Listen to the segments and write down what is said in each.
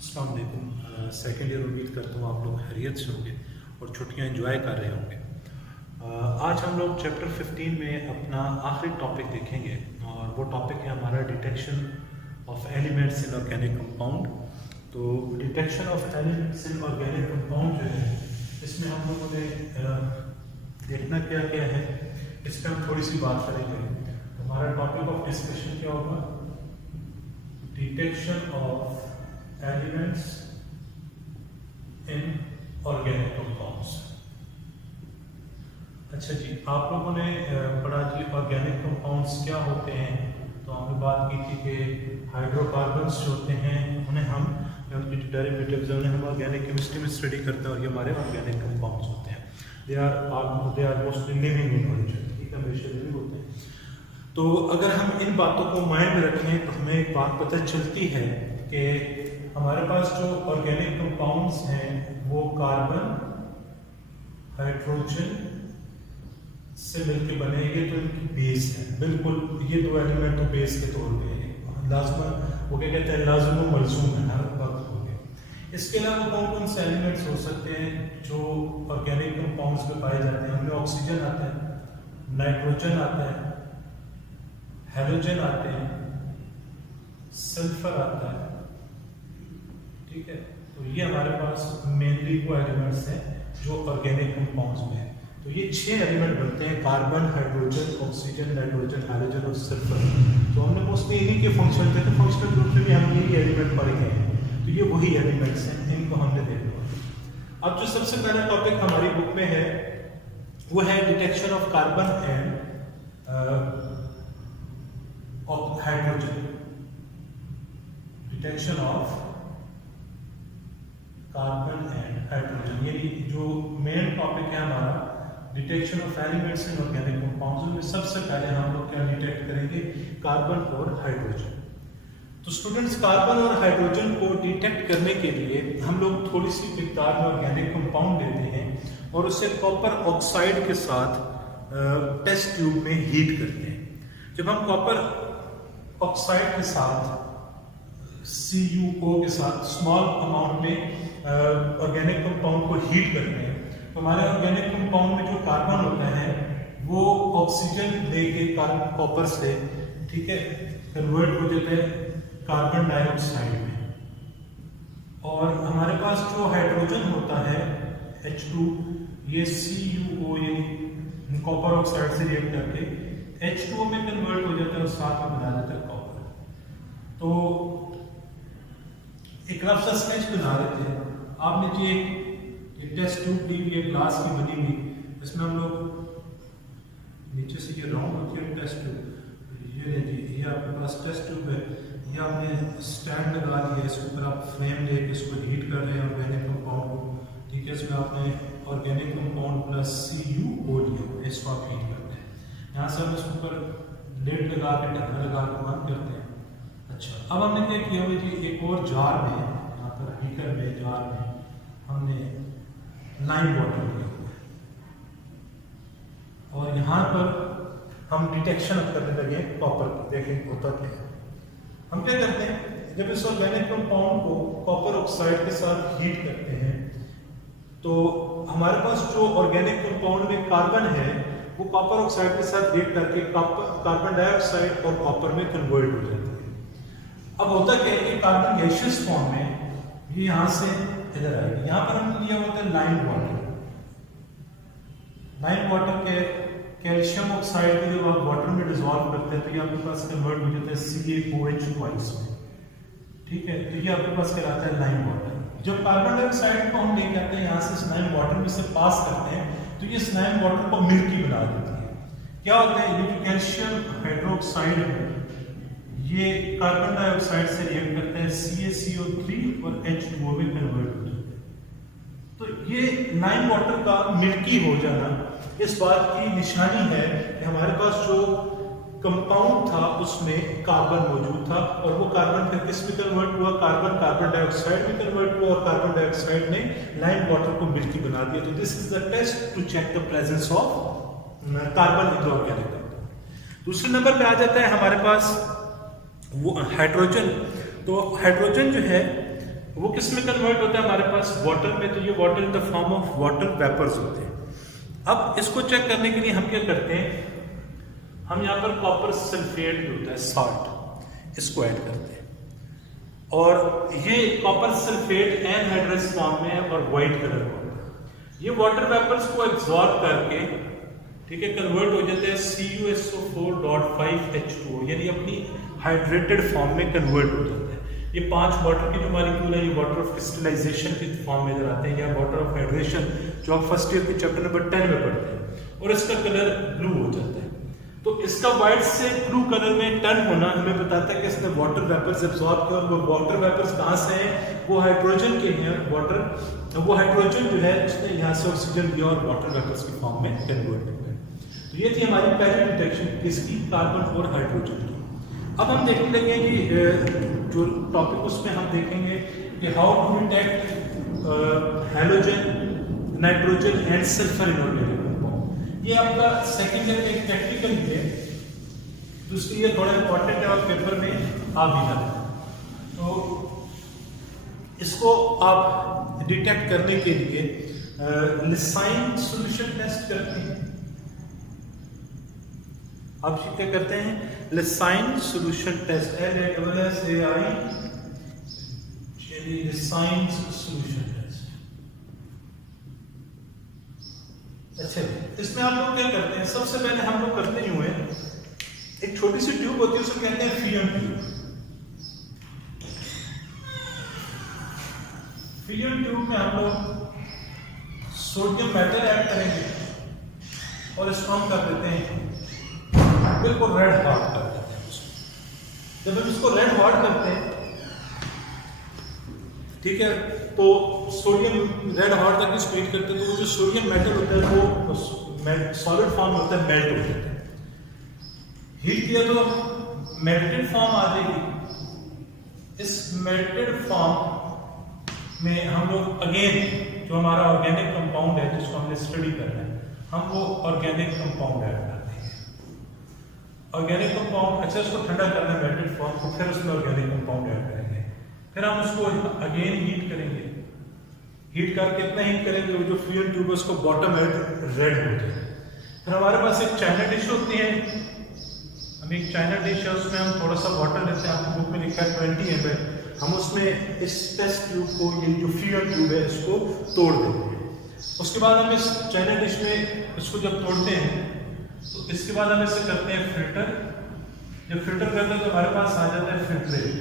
अस्सलाम वालेकुम। Second year उम्मीद करता हूँ आप लोग खैरियत से होंगे और छुट्टियाँ एंजॉय कर रहे होंगे। आज हम लोग चैप्टर 15 में अपना आखिरी टॉपिक देखेंगे और वो टॉपिक है हमारा detection of elements in organic compound. तो detection of elements in organic compound जो है इसमें हम लोगों ने देखना क्या क्या है, इस पर हम थोड़ी सी बात करेंगे। हमारा टॉपिक ऑफ डिस्कशन क्या होगा? Detection of elements in organic compounds. अच्छा जी, आप लोगों ने पढ़ा कि ऑर्गेनिक कंपाउंड्स क्या होते हैं। तो हमने बात की थी कि हाइड्रोकार्बन्स जो होते हैं उन्हें हम उनकी जो डेरिवेटिव्स हैं उन्हें हम ऑर्गेनिक केमिस्ट्री में स्टडी करते हैं और ये हमारे ऑर्गेनिक कंपाउंड्स होते हैं। They are mostly living in origin, ठीक है, हमेशा लिविंग होते हैं। तो अगर हम इन बातों को माइंड में रखें तो हमें एक बात पता चलती है कि हमारे पास जो ऑर्गेनिक कंपाउंड्स हैं वो कार्बन, हाइड्रोजन से मिलकर बने। ये तो इनकी बेस है, बिल्कुल ये दो एलिमेंट तो बेस के तौर पे है, लाजमन वो क्या कहते हैं, लाजम मलजूम है हर वक्त हो गया। इसके अलावा कौन कौन से एलिमेंट्स हो सकते हैं जो ऑर्गेनिक कंपाउंड्स में पाए जाते हैं? उनमें ऑक्सीजन आता है, नाइट्रोजन आता है, हेलोजन आते हैं, सल्फर आता है, ठीक है। तो ये हमारे पास मेनली वो एलिमेंट्स हैं जो ऑर्गेनिक कंपाउंड्स में है। तो ये 6 एलिमेंट बनते हैं, carbon, hydrogen, oxygen, nitrogen, halogen और सल्फर। तो हमने मोस्टली इन्हीं के फंक्शन थे, तो फंक्शनल ग्रुप में भी हम यही एलिमेंट पढ़े हैं। तो ये वही एलिमेंट्स हैं, इनको हमने देखा। अब जो सबसे पहला टॉपिक हमारी बुक में है वो है detection of carbon and hydrogen. Detection of carbon and hydrogen, ये जो मेन टॉपिक है हमारा detection of elements in organic compounds में सबसे पहले हम लोग क्या डिटेक्ट करेंगे? कार्बन और हाइड्रोजन। तो स्टूडेंट्स, कार्बन और हाइड्रोजन को डिटेक्ट करने के लिए हम लोग थोड़ी सी मिकदार में ऑर्गेनिक कंपाउंड लेते हैं और उसे कॉपर ऑक्साइड के साथ टेस्ट ट्यूब में हीट करते हैं। जब हम कॉपर ऑक्साइड के साथ CuO के साथ स्मॉल अमाउंट में ऑर्गेनिक कंपाउंड को हीट करते हैं तो हमारे ऑर्गेनिक कंपाउंड में जो कार्बन होता है वो ऑक्सीजन लेके कार्बन कॉपर से, ठीक है, कन्वर्ट हो जाता है कार्बन डाइऑक्साइड में। और हमारे पास जो हाइड्रोजन होता है H2, ये CuO यानी कॉपर ऑक्साइड से रिएक्ट करके H2O में कन्वर्ट हो जाता है और साथ में बना देता है कॉपर। तो एक रफ सा स्केच बना रहे थे आपने जी, एक टेस्ट ट्यूब ली हुई है ग्लास की बनी हुई, इसमें हम लोग नीचे से ये राउंड होती है टेस्ट ट्यूब, ये जी ये आपके पास टेस्ट ट्यूब है, ये आपने स्टैंड लगा दिया, इसके ऊपर आप फ्लेम लेके इसको हीट कर रहे हैं ऑर्गेनिक कंपाउंड को, ठीक है। इसमें आपने ऑर्गेनिक कंपाउंड प्लस CuO लिया, इसको आप हीट करते हैं। यहाँ से हम इसके ऊपर लेड लगा के ढक्कन लगा के बंद करते हैं। अच्छा, अब हमने क्या किया हुआ जी, एक और जार में, यहाँ पर बीकर में, जार में हमने लाइम वाटर लिया हुआ है और यहाँ पर हम डिटेक्शन करने लगे कॉपर की। देखें होता क्या है। हम क्या करते हैं, जब इस ऑर्गेनिक कंपाउंड को कॉपर ऑक्साइड के साथ हीट करते हैं तो हमारे पास जो ऑर्गेनिक कंपाउंड में कार्बन है वो कॉपर ऑक्साइड के साथ रिएक्ट करके कार्बन डाइऑक्साइड और कॉपर में कन्वर्ट हो जाता है। अब होता क्या है कि कार्बन गैसियस फॉर्म में ये यहाँ से इधर आएगी। यहाँ पर हमने लिया होता है लाइम वाटर। लाइम वाटर के कैल्शियम ऑक्साइड को जब आप वाटर में डिसॉल्व करते हैं तो ये आपके पास कन्वर्ट हो जाता है CaOH ट्वाइस में, ठीक है। तो ये आपके पास कहलाता है लाइम वाटर। जब कार्बन डाइऑक्साइड को हम लेके आते हैं यहाँ से इस लाइम वाटर में से पास करते हैं तो ये इस लाइम वाटर को मिल्की बना देती है। क्या होता है, ये जो कैल्शियम हाइड्रोक्साइड है ये कार्बन डाइऑक्साइड से रिएक्ट करते हैं CaCO3 और H2O में कन्वर्ट हो जाते हैं। तो ये लाइम वाटर का मिल्की हो जाना इस बात की निशानी है कि हमारे पास जो कंपाउंड था उसमें कार्बन मौजूद था और वो कार्बन फिर किस में कन्वर्ट हुआ? कार्बन डाइऑक्साइड में कन्वर्ट हुआ और कार्बन डाइऑक्साइड ने लाइम वाटर को मिल्की बना दिया। तो this is the test to check the presence of carbon in the organic compound. दूसरे नंबर पे आ जाता है हमारे पास वो हाइड्रोजन। तो हाइड्रोजन जो है वो किस में कन्वर्ट होता है हमारे पास? वाटर में। तो ये water in the form of water vapours होते हैं। अब इसको चेक करने के लिए हम क्या करते हैं, हम यहाँ पर कॉपर सल्फेट जो होता है सॉल्ट, इसको ऐड करते हैं और ये कॉपर सल्फेट एनहाइड्रस फॉर्म में है और वाइट कलर का होता है। ये वाटर वेपर्स को एब्जॉर्ब करके ठीक है कन्वर्ट हो जाते हैं CuSO4.5H2O, यानी अपनी हाइड्रेटेड फॉर्म में कन्वर्ट हो जाता है। ये 5 वाटर की जो मॉलिक्यूल है, ये वाटर ऑफ क्रिस्टलाइजेशन के फॉर्म में नजर आते हैं, या वाटर ऑफ हाइड्रेशन जो आप फर्स्ट ईयर के चैप्टर नंबर 10 में पढ़ते हैं, और इसका कलर ब्लू हो जाता है। तो इसका व्हाइट से ब्लू कलर में टर्न होना हमें बताता है कि इसने वाटर वेपर्स एब्जॉर्ब किया। और वो वाटर वेपर्स कहाँ से हैं? वो हाइड्रोजन के हैं। वो हाइड्रोजन जो है उसने यहाँ से ऑक्सीजन लिया और वाटर वेपर्स की फॉर्म में कन्वर्ट हो गया। तो ये थी हमारी पहली डिटेक्शन किसकी? कार्बन और हाइड्रोजन की। अब हम देखने लगे कि जो टॉपिक उसमें हम देखेंगे कि how to detect halogen, nitrogen and sulphur inorganic compound. ये आपका सेकंड ईयर में प्रैक्टिकल है, तो इसलिए ये थोड़ा इंपॉर्टेंट है और पेपर में आ भी जाता है। तो इसको आप डिटेक्ट करने के लिए लिसाइन सॉल्यूशन टेस्ट करते हैं। आप क्या करते हैं? Lassaigne solution test, LASSAI, Lassaigne solution test. अच्छा, इसमें आप लोग क्या करते हैं? सबसे पहले हम लोग करते ही हुए एक छोटी सी ट्यूब होती है, उसको कहते हैं फियम ट्यूब। फियम ट्यूब में हम लोग सोडियम मेटल ऐड करेंगे और इसको हम कर देते हैं बिल्कुल रेड हॉट कर देते हैं उसको। जब हम इसको रेड हॉट करते हैं ठीक है, तो सोडियम रेड हॉट तक इसको हीट करते हैं, तो वो जो सोडियम मेटल होता है वो सॉलिड फॉर्म होता है, मेल्ट हो जाता है। हीट किया तो मेल्टेड फॉर्म आ जाएगी। इस मेल्टेड फॉर्म में हम लोग अगेन जो हमारा ऑर्गेनिक कंपाउंड है जिसको हमने स्टडी करना है, हम वो ऑर्गेनिक कंपाउंड ऐड करते हैं। ऑर्गेनिक कंपाउंड, अच्छा इसको ठंडा करना है मेल्टेड फॉर्म को, फिर उसमें ऑर्गेनिक कंपाउंड ऐड करेंगे। फिर हम उसको अगेन हीट करेंगे। हीट करके कितना हीट करेंगे? वो जो फ्यूल ट्यूब है उसको बॉटम एंड रेड हो जाए। फिर हमारे पास एक चाइना डिश होती है, हम एक चाइना डिश है उसमें हम थोड़ा सा वाटर लेते हैं, आपको बुक में लिखा है 20 ml। हम उसमें इस टेस्ट ट्यूब को, ये जो फ्यूल ट्यूब है इसको तोड़ देते हैं। उसके बाद हम इस चाइना डिश में इसको जब तोड़ते हैं तो इसके बाद हम इसे करते हैं फिल्टर। जब फिल्टर करते हैं तो हमारे पास आ जाता है फिल्ट्रेट।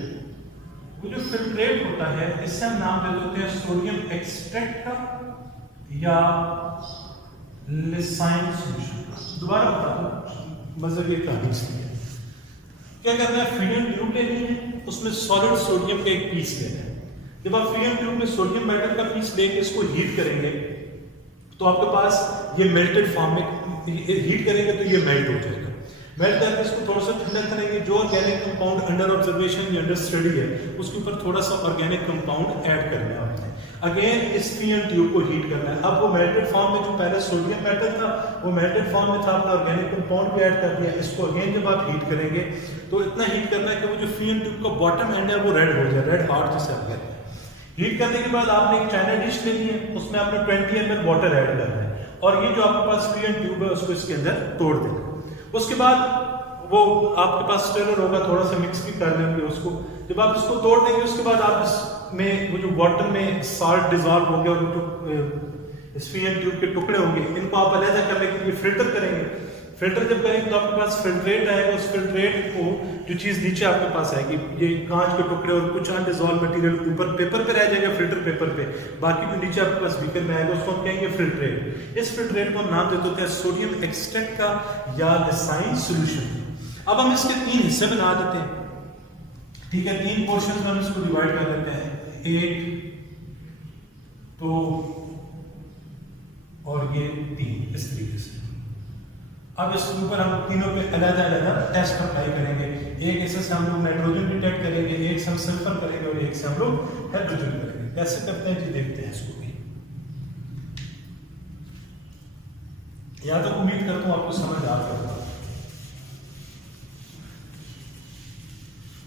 वो जो फिल्ट्रेट होता है इससे हम नाम दे देते हैं सोडियम एक्सट्रैक्ट का या लिसाइन सॉल्यूशन का। दोबारा बता दो मजे की कहानी इसलिए क्या करना है, फीडियम ट्यूब लेनी है, उसमें सॉलिड सोडियम का एक पीस लेना है। जब आप फीडियम ट्यूब में सोडियम मेटल का पीस लेके इसको हीट करेंगे तो आपके पास ये मेल्टेड फॉर्म में हीट करेंगे तो ये मेल्ट हो जाएगा। मेल्ट करके इसको थोड़ा सा ठंडा करेंगे। जो ऑर्गेनिक कंपाउंड अंडर ऑब्जर्वेशन या अंडर स्टडी है उसके ऊपर थोड़ा सा ऑर्गेनिक कंपाउंड ऐड करना है आपने। अगेन इस फीडियम ट्यूब को हीट करना है। अब वो मेल्टेड फॉर्म में जो पहले सोडियम मेटल था वो मेल्टेड फॉर्म में था, आपने ऑर्गेनिक कंपाउंड भी ऐड कर दिया। इसको अगेन जब आप हीट करेंगे तो इतना हीट करना है कि वो जो फीडियम ट्यूब का बॉटम एंड है वो रेड हो जाए, रेड हॉट जिसे आप कहते हैं। हीट करने के बाद आपने एक चाइना डिश लेनी है, उसमें आपने 20 ml वाटर ऐड करना है और ये जो आपके पास फीडियम ट्यूब है उसको इसके अंदर तोड़ देना। उसके बाद वो आपके पास स्टेरर होगा, थोड़ा सा मिक्स भी कर लेंगे उसको। जब आप इसको तोड़ देंगे उसके बाद आप इसमें वो जो वाटर में साल्ट डिजॉल्व हो गया और जो फीडियम ट्यूब के टुकड़े होंगे इनको आप अलग करने के लिए फिल्टर करेंगे। फिल्टर जब करेंगे तो आपके पास फिल्ट्रेट आएगा। उस फिल्ट्रेट को जो चीज़ नीचे आपके पास आएगी, ये कांच के टुकड़े और कुछ अनडिजॉल्व मटेरियल ऊपर पेपर पे रह जाएगा, फिल्टर पेपर पे, बाकी जो नीचे आपके पास बीकर में आएगा उसको हम कहेंगे फिल्ट्रेट। इस फिल्ट्रेट को हम नाम देते होते हैं सोडियम एक्सट्रैक्ट का या लिसाइन सॉल्यूशन। अब हम इसके 3 हिस्से बना देते हैं, ठीक है, 3 पोर्शन में हम इसको डिवाइड कर देते हैं, 1 2 और ये 3, इस तरीके से। अब इसके ऊपर हम तीनों पे अलग-अलग टेस्ट अप्लाई करेंगे। एक हिस्से से हम लोग नाइट्रोजन डिटेक्ट करेंगे, एक से हम सल्फर करेंगे और एक से हम लोग हाइड्रोजन करेंगे। कैसे करते हैं जी, देखते हैं इसको भी। यहाँ तक उम्मीद करता हूँ आपको समझ आ गया।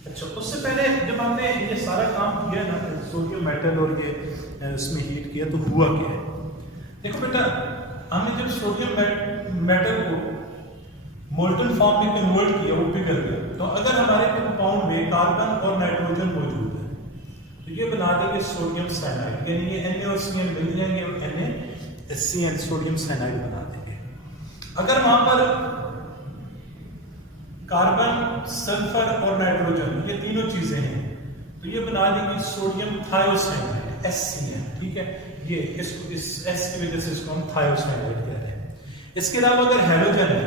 अच्छा, उससे पहले जब हमने ये सारा काम किया ना सोडियम मेटल और ये इसमें हीट किया तो हुआ क्या है। देखो बेटा, हमने जब सोडियम मेटल को मोल्टन फॉर्म में कन्वर्ट किया, वो पिघल गया, तो अगर हमारे कंपाउंड में कार्बन और नाइट्रोजन मौजूद है तो ये बना देंगे सोडियम साइनाइड, यानी ये Na और Cn मिल जाएंगे और NaCN सोडियम साइनाइड बना देंगे। अगर वहां पर कार्बन, सल्फर और नाइट्रोजन ये तीनों चीजें हैं तो ये बना देंगे सोडियम थायोसाइनाइड SCN, ठीक है। ये इसको इस S की वजह से इसको हम थायोसाइनाइड कहते हैं। इसके अलावा अगर हैलोजन है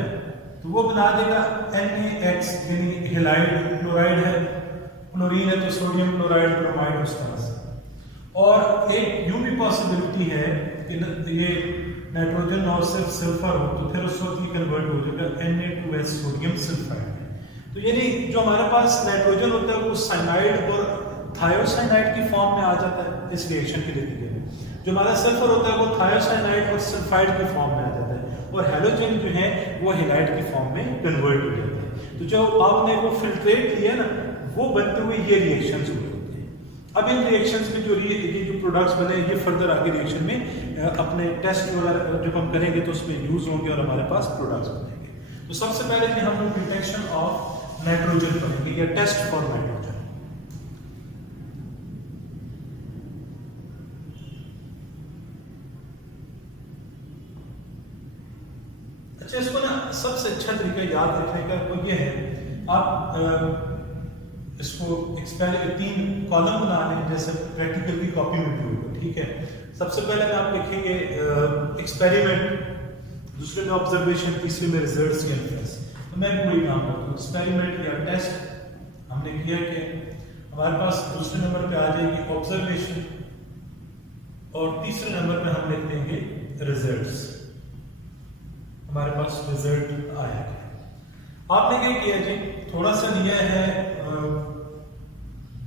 तो वो बना देगा NaH, यानी हेलाइड क्लोराइड है, क्लोरीन है तो सोडियम क्लोराइड, ब्रोमाइड, उस तरह से। और एक यूं भी पॉसिबिलिटी है कि ये नाइट्रोजन और सिर्फ सल्फर हो तो फिर उस वक्त ये कन्वर्ट हो जाएगा Na2S सोडियम सल्फाइड। तो यानी जो हमारे पास नाइट्रोजन होता है वो साइनाइड और थायोसाइनाइड की फॉर्म में आ जाता है इस रिएक्शन के नतीजे। जो हमारा सल्फर होता है वो थायोसाइनाइड और सल्फाइड की फॉर्म में आ जाता है, और हैलोजन जो है वो हेलाइड की फॉर्म में कन्वर्ट हो जाता है। तो जो आपने वो फिल्ट्रेट लिया ना, वो बनते हुए ये रिएक्शंस हुए होते हैं। अब इन रिएक्शंस में ये जो प्रोडक्ट्स बने ये फर्दर आगे रिएक्शन में अपने टेस्ट वगैरह जब हम करेंगे तो उसमें यूज होंगे और हमारे पास प्रोडक्ट्स बनेंगे। तो सबसे पहले जी हम लोग डिटेक्शन ऑफ नाइट्रोजन करेंगे या टेस्ट फॉर नाइट्रोजन। अच्छा, इसको ना सबसे अच्छा तरीका याद रखने का वो ये है, आप इसको तीन कॉलम बना लें जैसे प्रैक्टिकल की कॉपी में भी होगा, ठीक है। सबसे पहले में आप लिखेंगे एक्सपेरिमेंट, दूसरे में ऑब्जर्वेशन, तीसरे में रिजल्ट्स या इन्फरेंस। तो मैं पूरी काम करता हूँ। एक्सपेरिमेंट या टेस्ट हमने किया कि हमारे पास दूसरे नंबर पे आ जाएगी ऑब्जर्वेशन और तीसरे नंबर पे हम लिख देंगे रिजल्ट्स। हमारे पास रिजल्ट आया। आपने क्या किया जी, थोड़ा सा लिया है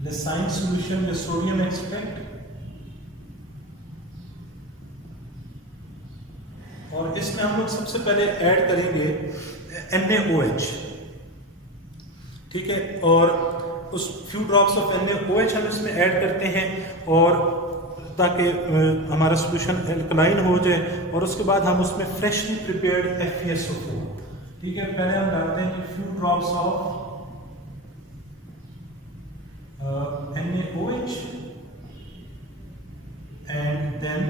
लेसाइन सॉल्यूशन में सोडियम एक्सट्रैक्ट और इसमें हम लोग सबसे पहले ऐड करेंगे NaOH, ठीक है। और उस फ्यू ड्रॉप्स ऑफ NaOH हम इसमें ऐड करते हैं और ताकि हमारा सॉल्यूशन एल्कलाइन हो जाए, और उसके बाद हम उसमें फ्रेशली प्रिपेयर्ड FeSO4, ठीक है। पहले हम डालते हैं कि few drops of NaOH and then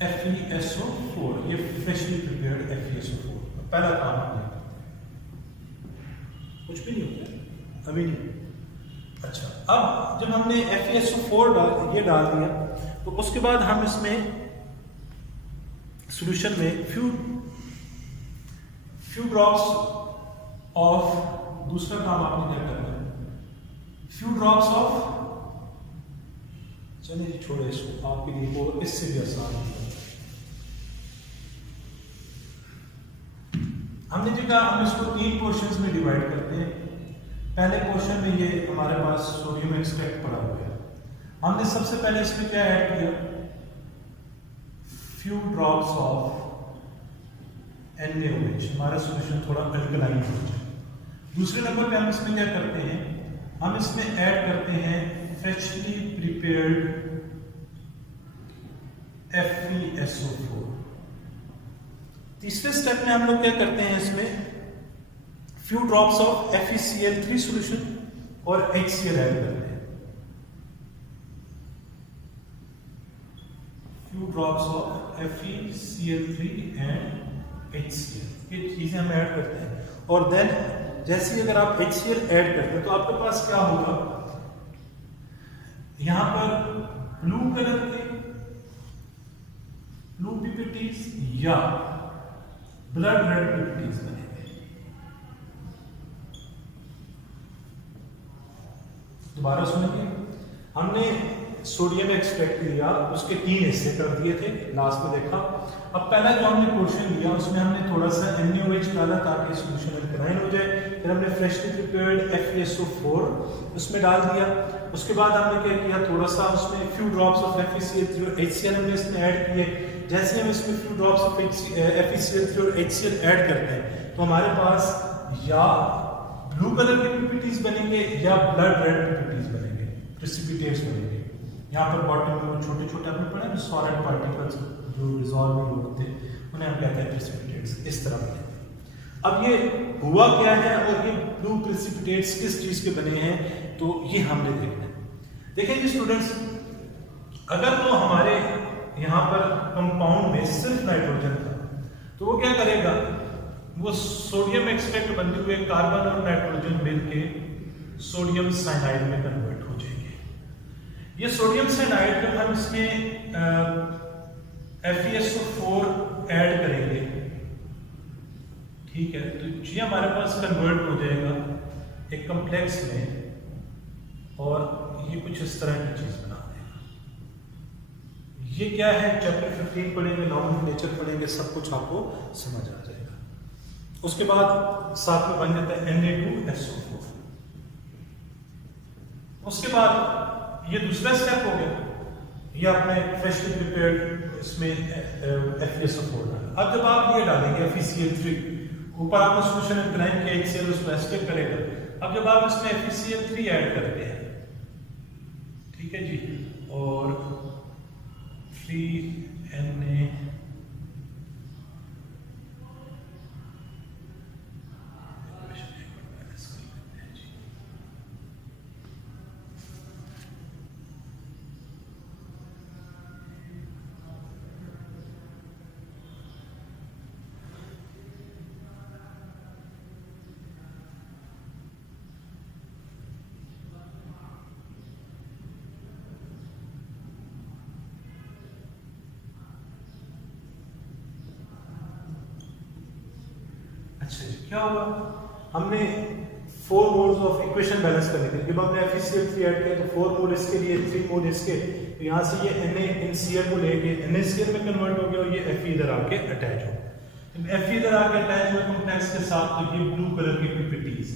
FeSO4, ये फ्रेशली प्रिपेयर्ड FeSO4। पहला काम है, कुछ भी नहीं होता अभी नहीं। अच्छा, अब जब हमने FeSO4 डाल दिया तो उसके बाद हम इसमें सॉल्यूशन में फ्यू ड्रॉप्स ऑफ, दूसरा काम आपने क्या करना है, फ्यू ड्रॉप्स ऑफ, चलिए छोड़े इसको, आपके लिए वो इससे भी आसान है। हमने जो कहा हम इसको 3 पोर्शंस में डिवाइड करते हैं। पहले पोर्शन में ये हमारे पास सोडियम एक्सट्रैक्ट पड़ा हुआ है। हमने सबसे पहले इसमें क्या ऐड किया, फ्यू ड्रॉप्स ऑफ NaOH, हमारा सॉल्यूशन थोड़ा अल्कलाइन हो जाए। दूसरे नंबर पे हम इसमें क्या करते हैं, हम इसमें ऐड करते हैं फ्रेशली प्रिपेयर्ड FeSO4। तीसरे स्टेप में हम लोग क्या करते हैं, इसमें few drops of FeCl3 solution और HCl ऐड करते हैं। Few drops of FeCl3 and HCl, ये चीजें हम ऐड करते हैं। और देन जैसे ही अगर आप HCl ऐड करते हैं तो आपके पास क्या होगा, यहां पर ब्लू कलर के ब्लू PPTs या ब्लड रेड PPTs बनेंगे। दोबारा सुनेंगे, हमने सोडियम एक्सट्रैक्ट लिया, उसके 3 हिस्से कर दिए थे, लास्ट में देखा। अब पहला जो हमने पोर्शन लिया उसमें हमने थोड़ा सा NaOH डाला ताकि सॉल्यूशन अल्कलाइन हो जाए। फिर हमने फ्रेशली प्रिपेयर्ड FeSO4 उसमें डाल दिया। उसके बाद हमने क्या किया, थोड़ा सा उसमें फ्यू ड्रॉप्स ऑफ FeCl3 और HCl हमने इसमें ऐड किए। जैसे हम इसमें फ्यू ड्रॉप्स ऑफ FeCl3 और HCl ऐड करते हैं तो हमारे पास या ब्लू कलर के PPTs बनेंगे या ब्लड रेड PPTs बनेंगे। प्रेसिपिटेट्स बनेंगे। यहाँ पर बॉटम में छोटे छोटे आपने पढ़ा है सॉलिड पार्टिकल्स जो रिजॉल्व नहीं होते उन्हें हम कहते हैं प्रेसिपिटेट्स, इस तरह बने। अब ये हुआ क्या है और ये ब्लू प्रेसिपिटेट्स किस चीज के बने हैं, तो ये हमने देखना है। देखिए जी स्टूडेंट्स, अगर तो हमारे यहाँ पर कंपाउंड में सिर्फ नाइट्रोजन था तो वो क्या करेगा, वो सोडियम एक्सट्रैक्ट बनते हुए कार्बन और नाइट्रोजन मिलके सोडियम साइनाइड में कन्वर्ट हो जाएंगे। ये सोडियम साइनाइड जब हम इसमें FeSO4 ऐड करेंगे, ठीक है, तो ये हमारे पास कन्वर्ट हो जाएगा एक कॉम्प्लेक्स में और ये कुछ इस तरह की चीज बना देगा। ये क्या है, चैप्टर 15 पढ़ेंगे, नॉमेनक्लेचर पढ़ेंगे, सब कुछ आपको समझ आ जाएगा। उसके बाद साथ में बन जाता है Na2SO4। उसके बाद ये दूसरा स्टेप हो गया, ये आपने फ्रेशली प्रिपेयर्ड इसमें FeSO4 डाला। अब जब आप ये डालेंगे FeCl3, ऊपर आपने सोल्यूशन इम्प्लाइन किया, HCl उसको एस्केप करेगा। अब जब आप इसमें FeCl3 ऐड करते हैं, ठीक है जी, और 3Na अच्छा जी, क्या हुआ, हमने 4 मोल्स ऑफ इक्वेशन बैलेंस करने के लिए जब हमने FeCl3 ऐड किया तो 4 मोल इसके लिए 3 मोल इसके, तो यहाँ से ये NaCl को लेके NaCl में कन्वर्ट हो गया और ये Fe इधर आके अटैच हो गया। जब Fe इधर आके अटैच हुआ कॉम्प्लेक्स के साथ तो ये ब्लू कलर की PPTs,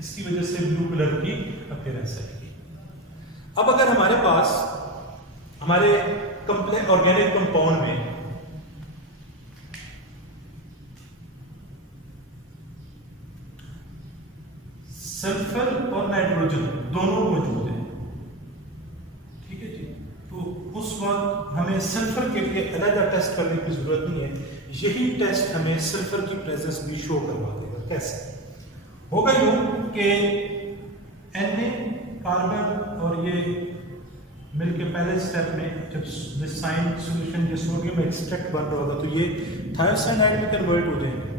इसकी वजह से ब्लू कलर की अपीयरेंस आएगी। अब अगर हमारे पास हमारे कंप्लेक्स ऑर्गेनिक कंपाउंड में सल्फर और नाइट्रोजन दोनों मौजूद हैं, ठीक है जी, तो उस वक्त हमें सल्फर के लिए अलग टेस्ट करने की जरूरत नहीं है, यही टेस्ट हमें सल्फर की प्रेजेंस भी शो करवा देगा। कैसे होगा, यूं कि Na कार्बन और ये मिलके पहले स्टेप में जब साइन सॉल्यूशन ये सोडियम एक्सट्रैक्ट बन रहा होगा तो ये थायोसाइनाइड में कन्वर्ट हो जाएंगे।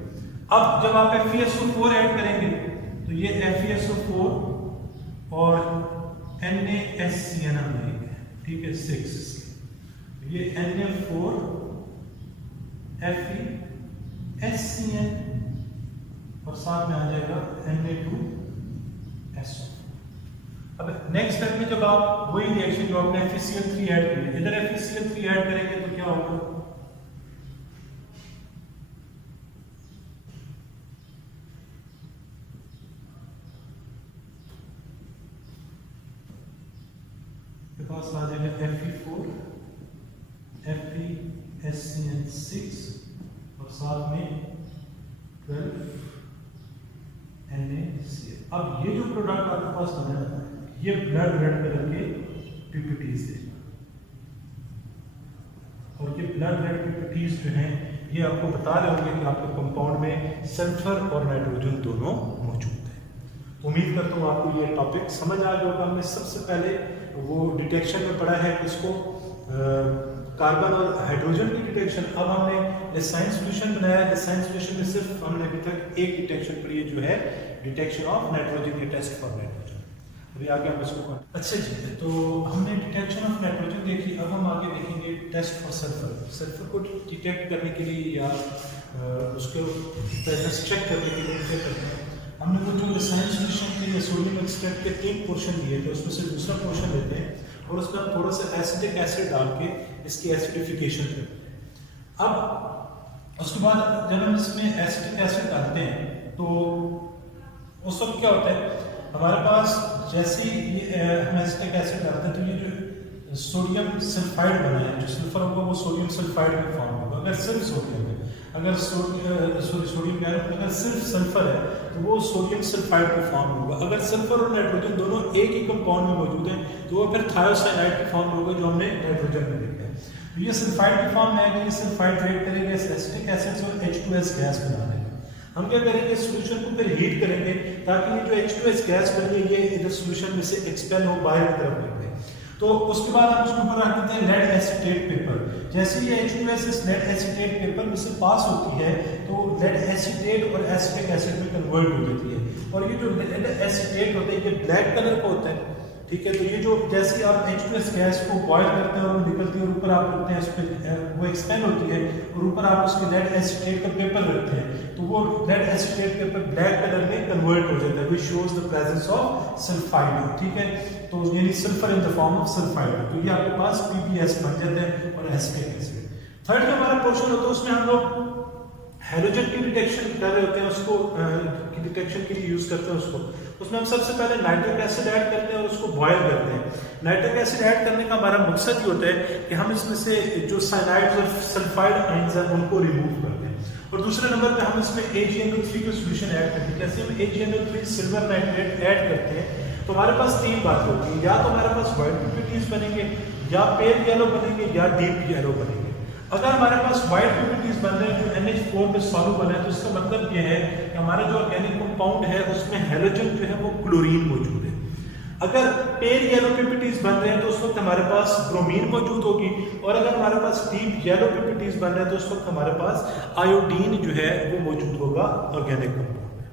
अब जब आप FeSO4 ऐड करेंगे तो ये FeSO4 और NaSCN बनेंगे, ठीक है, 6, ये Na4 FeSCN और साथ में आ जाएगा Na2SO। अब नेक्स्ट स्टेप में जब आप वही रिएक्शन जो आपने FeCl3 ऐड किया, इधर FeCl3 ऐड करेंगे तो क्या होगा, पास आ जाएगा Fe4 FeSCN6 और साथ में 12 NaCl। अब ये जो प्रोडक्ट आपके पास बना है ये ब्लड रेड कलर के PPTs देगा और ये ब्लड रेड PPTs जो हैं ये आपको बता रहे होंगे कि आपके कंपाउंड में सल्फर और नाइट्रोजन दोनों मौजूद हैं। उम्मीद करता हूँ आपको ये टॉपिक समझ आ गया होगा। हमने सबसे पहले वो डिटेक्शन में पढ़ा है इसको, कार्बन और हाइड्रोजन की डिटेक्शन। अब हमने एसाइन सॉल्यूशन बनाया, एसाइन सॉल्यूशन में सिर्फ हमने अभी तक एक डिटेक्शन पढ़ी है जो है डिटेक्शन ऑफ नाइट्रोजन, ये टेस्ट फॉर नाइट्रोजन। अभी आगे हम इसको अच्छा जी, तो हमने डिटेक्शन ऑफ नाइट्रोजन देखी, अब हम आगे देखेंगे टेस्ट फॉर सल्फर। सल्फर को डिटेक्ट करने के लिए या उसको प्रेजेंस चेक करने के लिए क्या करते हैं, हमने वो जो एसाइन सॉल्यूशन के या सोडियम एक्सट्रैक्ट के 3 पोर्शन दिए थे उसमें से दूसरा पोर्शन लेते हैं और उसमें थोड़ा सा एसिटिक एसिड डाल के इसकी एसिडिफिकेशन करते हैं। अब उसके बाद जब हम इसमें एसिटिक एसिड डालते हैं तो उस वक्त क्या होता है, हमारे पास जैसे ही हम एसिटिक एसिड डालते हैं तो ये जो सोडियम सल्फाइड बना है, जो सल्फर होगा वो सोडियम सल्फाइड में फॉर्म होगा। अगर सिर्फ सोडियम है, अगर सोडियम कह रहे हैं, अगर सिर्फ सल्फर है तो वो सोडियम सल्फाइड में फॉर्म होगा। अगर सल्फर और नाइट्रोजन दोनों एक ही कंपाउंड में मौजूद हैं तो वो फिर थायोसाइनाइड की फॉर्म में होगा जो हमने नाइट्रोजन में देखा है। तो ये सल्फाइड की फॉर्म में है कि ये सल्फाइड रिएक्ट करेंगे एसिटिक एसिड और H2S गैस बनाने का। हम क्या करेंगे, सोल्यूशन को फिर हीट करेंगे ताकि ये जो H2S गैस बनी है ये इधर सोल्यूशन में से एक्सपेल हो, बाहर की तरफ निकले। तो उसके बाद हम उसके ऊपर रख देते हैं लेड एसीटेट पेपर। जैसे ये H2S लेड एसीटेट पेपर में से पास होती है तो लेड एसीटेट और एसिटिक एसिड में कन्वर्ट हो जाती है। और ये जो लेड एसीटेट होता है ये ब्लैक कलर का होता है, ठीक है। तो ये जो जैसे आप H2S गैस को बॉयल करते हैं और वो निकलती है और ऊपर आप रखते हैं, उस पर वो एक्सपेंड होती है और ऊपर आप उसके लेड एसीटेट का पेपर रखते हैं तो वो lead acetate paper black colour में कन्वर्ट हो जाता है, which shows the presence of sulphide, ठीक है। तो यानी sulphur in the form of sulphide, तो ये आपके पास PbS बन जाता है और एसिटिक एसिड। थर्ड जो हमारा पोर्शन होता है उसमें हम लोग हैलोजन की डिटेक्शन कर रहे होते हैं, उसको की डिटेक्शन के लिए यूज करते हैं उसको। उसमें हम सबसे पहले नाइट्रिक एसिड ऐड करते हैं और उसको बॉयल करते हैं। नाइट्रिक एसिड ऐड करने का हमारा मकसद ये होता है कि हम इसमें से जो साइनाइड्स और सल्फाइड आयंस हैं उनको रिमूव करते हैं। और दूसरे नंबर पे हम इसमें AgNO3 का सॉल्यूशन ऐड करते हैं। जैसे हम AgNO3 सिल्वर नाइट्रेट ऐड करते हैं तो हमारे पास तीन बातें होती हैं, या तो हमारे पास व्हाइट PPTs बनेंगे, या पेल येलो बनेंगे, या डीप येलो बनेंगे। अगर हमारे पास व्हाइट PPTs बन रहे हैं जो NH4 में सॉल्युबल है तो इसका मतलब ये है कि हमारा जो ऑर्गेनिक कंपाउंड है उसमें हैलोजन जो है वो क्लोरीन मौजूद है। अगर पेल येलो PPTs बन रहे हैं तो उस वक्त हमारे पास ब्रोमीन मौजूद होगी, और अगर हमारे पास डीप येलो PPTs बन रहे हैं तो उस वक्त हमारे पास आयोडीन जो है वो मौजूद होगा ऑर्गेनिक कंपाउंड में।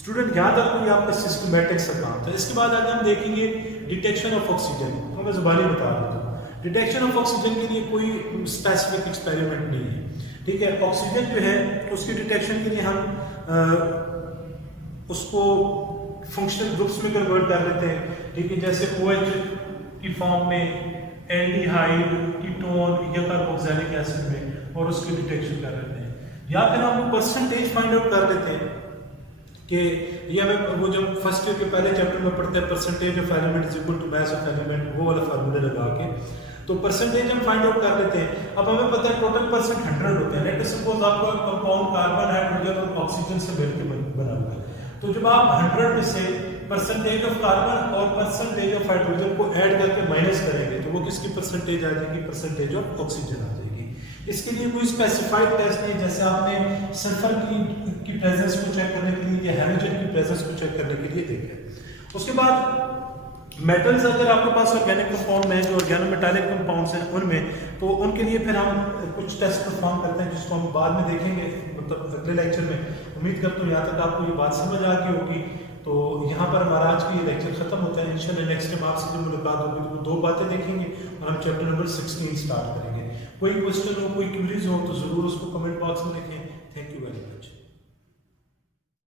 स्टूडेंट याद रखो ये आपका सिस्टमैटिक सा काम था। इसके बाद आगे हम देखेंगे डिटेक्शन ऑफ ऑक्सीजन। तो मैं जुबानी बता रहा हूँ, डिटेक्शन ऑफ ऑक्सीजन के लिए कोई स्पेसिफिक एक्सपेरिमेंट नहीं है, ठीक है। ऑक्सीजन जो है उसकी डिटेक्शन के लिए हम उसको फंक्शनल ग्रुप्स में कन्वर्ट कर लेते हैं, ठीक है। जैसे OH की फॉर्म में, एल्डिहाइड, कीटोन या कार्बोक्सिलिक एसिड में, और उसकी डिटेक्शन कर लेते हैं। या फिर हम परसेंटेज फाइंड आउट कर लेते हैं कि ये हमें वो जब फर्स्ट ईयर के पहले चैप्टर में पढ़ते हैं percentage of element is equal to mass of element, वो वाला फार्मूला लगा के तो परसेंटेज हम फाइंड आउट कर लेते हैं। अब हमें पता है टोटल परसेंट 100 होते हैं। लेट अस सपोज आपका कंपाउंड कार्बन, हाइड्रोजन और ऑक्सीजन से मिलकर बना हुआ है, तो जब आप 100 में से परसेंटेज ऑफ कार्बन और परसेंटेज ऑफ हाइड्रोजन को ऐड करके माइनस करेंगे तो वो किसकी परसेंटेज आ जाएगी, परसेंटेज ऑफ ऑक्सीजन आ जाएगी। इसके लिए कोई स्पेसिफाइड टेस्ट नहीं, जैसे आपने सल्फर की प्रेजेंस को चेक करने के लिए या हैलोजन की प्रेजेंस को चेक करने के लिए देखा। उसके बाद मेटल्स अगर आपके पास ऑर्गेनिक कंपाउंड में जो ऑर्गेनोमेटालिक कंपाउंड्स हैं उनमें, तो उनके लिए फिर हम कुछ टेस्ट परफॉर्म करते हैं जिसको हम बाद में देखेंगे, मतलब अगले लेक्चर में। उम्मीद करता हूँ यहाँ तक आपको ये बात समझ आ गई होगी। तो यहाँ पर हमारा आज की लेक्चर खत्म होता है। इंशाल्लाह नेक्स्ट टाइम आपसे जब मुलाकात होगी तो दो बातें देखेंगे और हम चैप्टर नंबर 16 स्टार्ट करेंगे। कोई क्वेश्चन हो, कोई क्वेरीज हो तो जरूर उसको कमेंट बॉक्स में लिखें। Thank you very much.